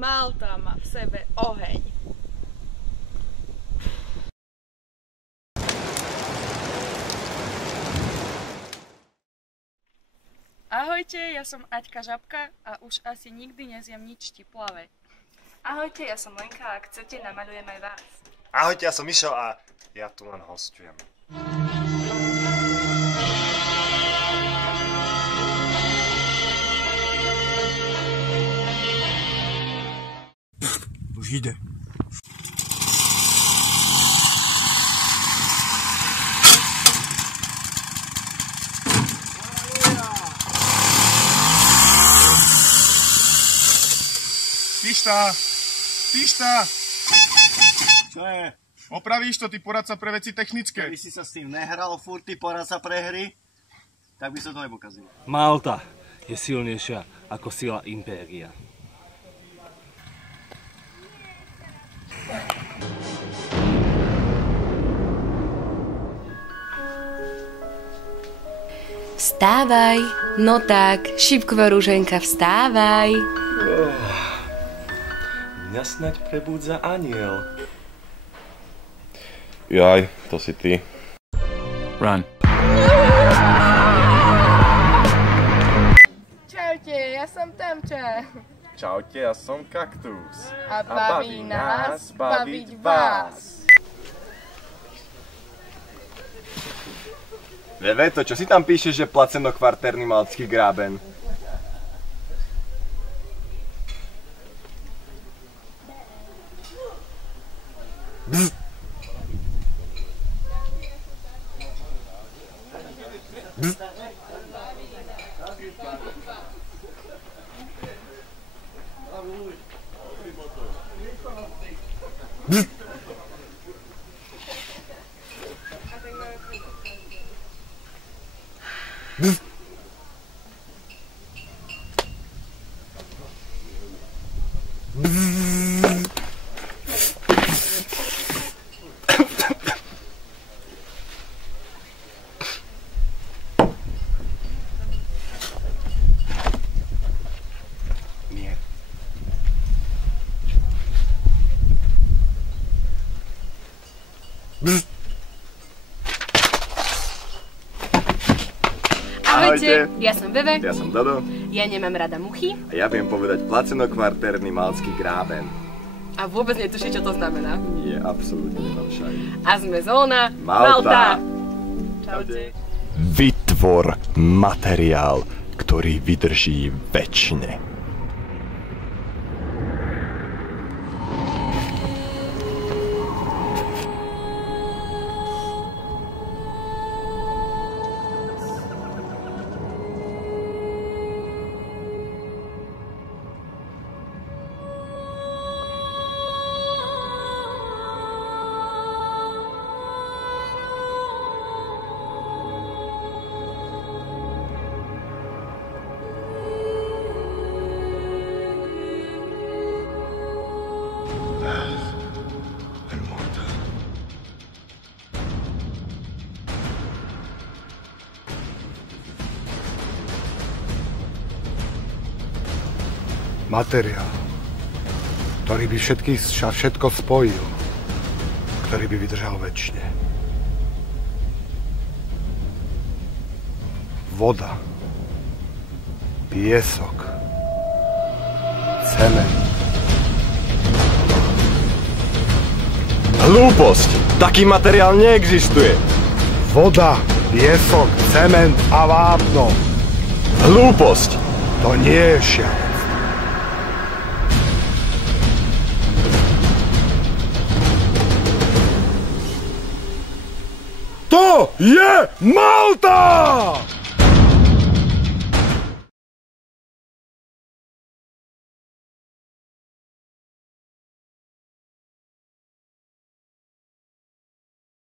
Malta má v sebe oheň. Ahojte, ja som Aťka Žabka a už asi nikdy nezjem nič štiplavé. Ahojte, ja som Lenka a ak chcete, namaľujem aj vás. Ahojte, ja som Mišo a ja tu len hostujem. Už ide. Pišta! Pišta! Čo je? Opravíš to, ty poradca pre veci technické. Keby si sa s tým nehral furt, ty poradca pre hry, tak by sa to nepokazilo. Malta je silnejšia ako sila impéria. Vstávaj, no tak, šipkova rúženka, vstávaj. Mňa snáď prebúdza aniel. Jaj, to si ty. Run. Čaute, ja som Tamča. Čaute, ja som Kaktus. A baví nás baviť vás. Veto, čo si tam píšeš, že placeno-kvartérny malcký gráben? Bzz. Bzz. Bzz. Bzz. Mier. Bzz. Ahojte, ja som Bebe, Ja som Dodo ja nemám rada muchy a ja viem povedať placeno-kvartérny malcký gráben. a vôbec netuším, čo to znamená. Nie, absolútne nemám šajnu. A sme zóna Malta. Čaute. Vytvor materiál, ktorý vydrží večne. Materiál, ktorý by všetko spojil, ktorý by vydržal večne. Voda, piesok, cement. Hlúposť! Taký materiál neexistuje! Voda, piesok, cement a vápno. Hlúposť! To nie je šialenstvo. To je Malta!